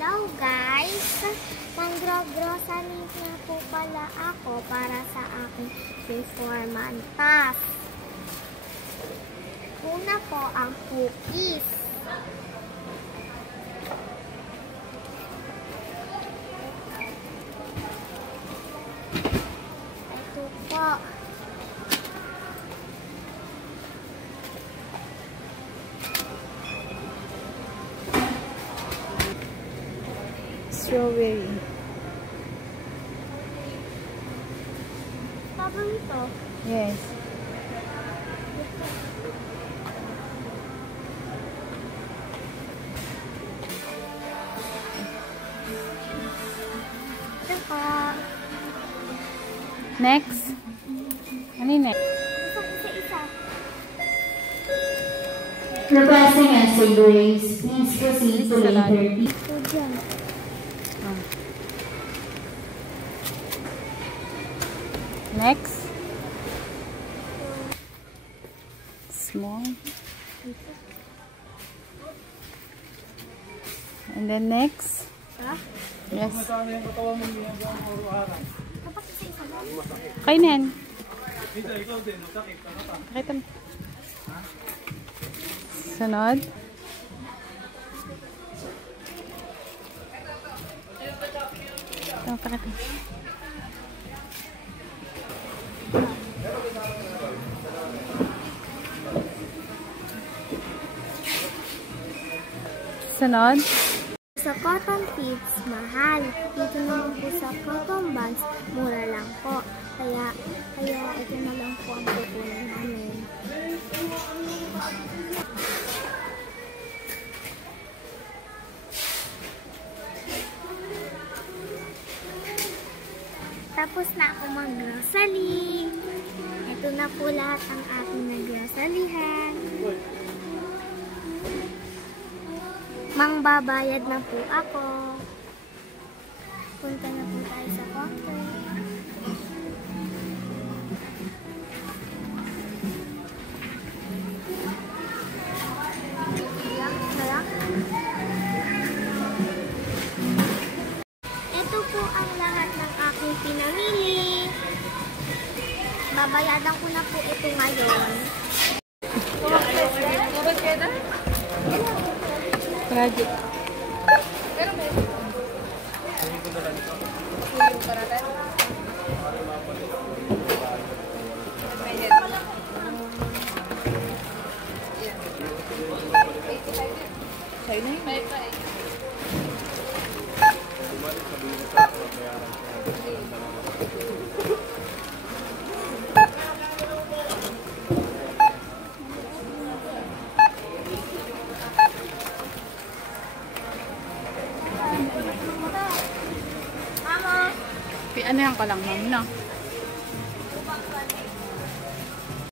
Hello guys! Manggro-grocery na po pala ako para sa aking performance task. Una po ang cookies. Ito po. Strawberry. Strawberry to? Yes. Ito po. Next. Ano yung next? Isa-isa. Requesting and Grace, please proceed to lane 30. Ito dyan. Next. Small. And then next. Ha? Yes. Kapag isa-isa mo. Kainin. Pakita mo. Sunod. Ito, pakita mo. Sunod. Sa cotton feeds, mahal. Dito naman po sa cotton buns, mura lang po. Kaya ito na lang po ang pupunan namin. Tapos na ako mag-grocery. Ito na po lahat ang aking nag-groceryhan. Mangbabayad na po ako. Punta na po tayo sa counter. Ito po ang lahat ng aking pinamili. Babayadan ko na po ito ngayon. Project. Ano yan ka lang, ma'am, na?